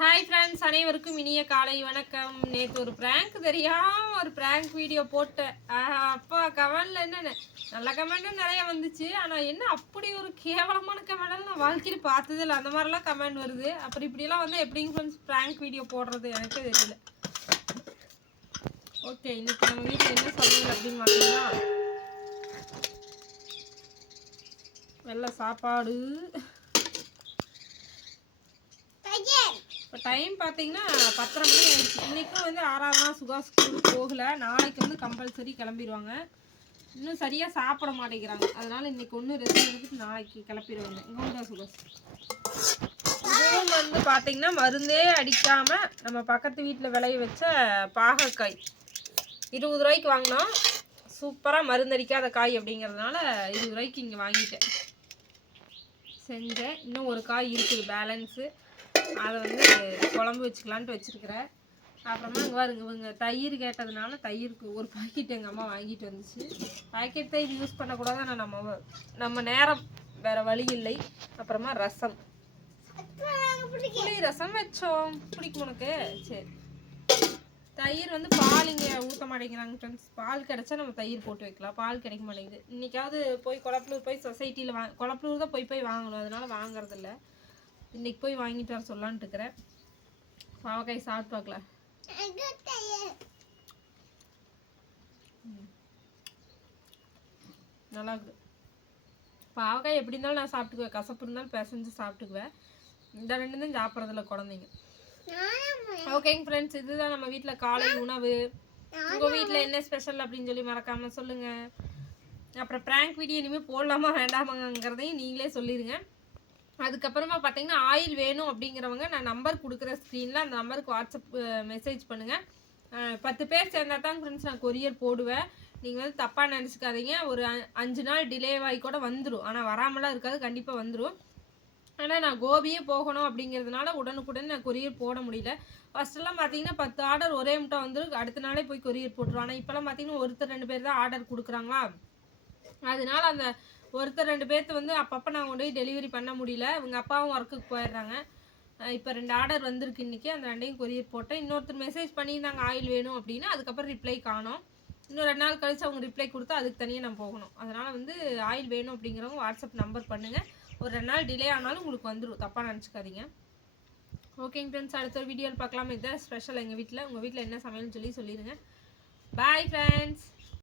Hi friends அனைவருக்கும் இனிய காலை வணக்கம். நேற்று ஒரு ப்ராங்க் தெரியாமல் ஒரு ப்ராங்க் வீடியோ போட்டேன். அப்பா கமெண்டில் என்னென்ன? நல்ல கமெண்ட்டும் நிறைய வந்துச்சு. ஆனால் என்ன அப்படி ஒரு கேவலமான கமெண்ட் நான் வாழ்க்கையில் பார்த்தது இல்லை. அந்த மாதிரிலாம் கமெண்ட் வருது. அப்புறம் இப்படிலாம் வந்து எப்படிங்க ஃப்ரெண்ட்ஸ் ப்ராங்க் வீடியோ போடுறது? எனக்கே தெரியல. ஓகே இன்னைக்கு நம்ம வீட்டில் என்ன சமையல் அப்படின்னு பார்த்தீங்கன்னா வெள்ளை சாப்பாடு. இப்போ டைம் பார்த்தீங்கன்னா பத்தரை மணி ஆயிடுச்சு. இன்றைக்கும் வந்து ஆறாவது நாள் சுகா ஸ்கூலுக்கு போகலை. நாளைக்கு வந்து கம்பல்சரி கிளம்பிடுவாங்க இன்னும் சரியாக சாப்பிட மாட்டேங்கிறாங்க. அதனால் இன்றைக்கி ஒன்று ரெஸ்ட் எடுத்துட்டு நாளைக்கு கிளப்பிடுவாங்க இங்கே உண்டா சுகாஸ் இதுவும் வந்து பார்த்தீங்கன்னா மருந்தே அடிக்காமல் நம்ம பக்கத்து வீட்டில் விளைய வச்ச பாகக்காய் இருபது ரூபாய்க்கு வாங்கினோம். சூப்பராக மருந்தடிக்காத காய் அப்படிங்கிறதுனால இருபது ரூபாய்க்கு இங்கே வாங்கிட்டேன். செஞ்சேன். இன்னும் ஒரு காய் இருக்குது பேலன்ஸு அதை வந்து குழம்பு வச்சுக்கலான்ட்டு வச்சுருக்கிறேன். அப்புறமா இங்கே பாருங்க இவங்க தயிர் கேட்டதுனால தயிருக்கு ஒரு பாக்கெட் எங்கள் அம்மா வாங்கிட்டு வந்துச்சு. பாக்கெட் தயிர் யூஸ் பண்ணக்கூடாது ஆனால் நம்ம நம்ம நேரம் வேறு வழி இல்லை. அப்புறமா ரசம். புளி ரசம் வச்சோம். பிடிக்கும் உனக்கு? சரி. தயிர் வந்து பால் இங்கே ஊற்ற மாட்டேங்கிறாங்க ஃப்ரெண்ட்ஸ் பால் கிடச்சா நம்ம தயிர் போட்டு வைக்கலாம். பால் கிடைக்க மாட்டேங்குது. இன்னைக்காவது போய் கொளப்பலூர் போய் சொசைட்டியில் வா கொளப்பலூர் தான் போய் போய் வாங்கணும். அதனால வாங்குறதில்ல. இன்னைக்கு போய் வாங்கிட்டு வர சொல்லலான்ட்டு இருக்கிறேன். பாவக்காய் சாப்பிட்டு பார்க்கலாம் நல்லா இருக்குது. பாவக்காய் எப்படி இருந்தாலும் நான் சாப்பிட்டுக்குவேன். கசப்பு இருந்தாலும் பிசைஞ்சு சாப்பிட்டுக்குவேன். இந்த ரெண்டு தான் சாப்பிட்றதில்ல குழந்தைங்க. ஓகேங்க ஃப்ரெண்ட்ஸ் இதுதான் நம்ம வீட்டில் காலை உணவு. உங்கள் வீட்டில் என்ன ஸ்பெஷல் அப்படின்னு சொல்லி மறக்காமல் சொல்லுங்கள் அப்புறம் ப்ராங்க் வீடியோ இனிமேல் போடலாமா வேண்டாமாங்கிறதையும் நீங்களே சொல்லிடுங்க அதுக்கப்புறமா பார்த்தீங்கன்னா ஆயில் வேணும் அப்படிங்கிறவங்க நான் நம்பர் கொடுக்குற ஸ்க்ரீனில் அந்த நம்பருக்கு வாட்ஸ்அப் மெசேஜ் பண்ணுங்கள் பத்து பேர் சேர்ந்தால் தான் ஃப்ரெண்ட்ஸ் நான் கொரியர் போடுவேன். நீங்கள் வந்து தப்பாக நினச்சிக்காதீங்க. ஒரு அ- அஞ்சு நாள் டிலே ஆகி கூட வந்துடும் ஆனால் வராமலாம் இருக்காது. கண்டிப்பாக வந்துடும் ஆனால் நான் கோபியே போகணும் அப்படிங்கிறதுனால உடனுக்குடன் நான் கொரியர் போட முடியல. ஃபஸ்ட்டெல்லாம் பார்த்தீங்கன்னா பத்து ஆர்டர் ஒரே முட்டை வந்துடும் அடுத்த நாளே போய் கொரியர் போட்டுருவோம் ஆனால் இப்போல்லாம் பார்த்தீங்கன்னா ஒருத்தர் ரெண்டு பேர் தான் ஆர்டர் கொடுக்குறாங்களா? அதனால அந்த ஒருத்தர் ரெண்டு பேர்த்து வந்து அப்பப்போ நான் கொண்டு போய் டெலிவரி பண்ண முடியல. இவங்க அப்பாவும் ஒர்க்குக்கு போயிடுறாங்க. இப்போ ரெண்டு ஆர்டர் வந்திருக்கு இன்றைக்கி அந்த ரெண்டையும் கொரியர் போட்டேன். இன்னொருத்தர் மெசேஜ் பண்ணியிருந்தாங்க ஆயில் வேணும் அப்படின்னா. அதுக்கப்புறம் ரிப்ளை காணோம். இன்னும் ரெண்டு நாள் கழிச்சு அவங்க ரிப்ளை கொடுத்தா அதுக்கு தனியாக நான் போகணும். அதனால் வந்து ஆயில் வேணும் அப்படிங்கிறவங்க வாட்ஸ்அப் நம்பர் பண்ணுங்கள் ஒரு ரெண்டு நாள் டிலே ஆனாலும் உங்களுக்கு வந்துடும் தப்பாக நினச்சிக்காதீங்க. ஓகேங்க ஃப்ரெண்ட்ஸ் அடுத்த ஒரு வீடியோவில் பார்க்கலாம். இதுதான் ஸ்பெஷல் எங்கள் வீட்டில் உங்கள் வீட்டில் என்ன சமையல்னு சொல்லி சொல்லிடுங்க பாய் ஃப்ரெண்ட்ஸ்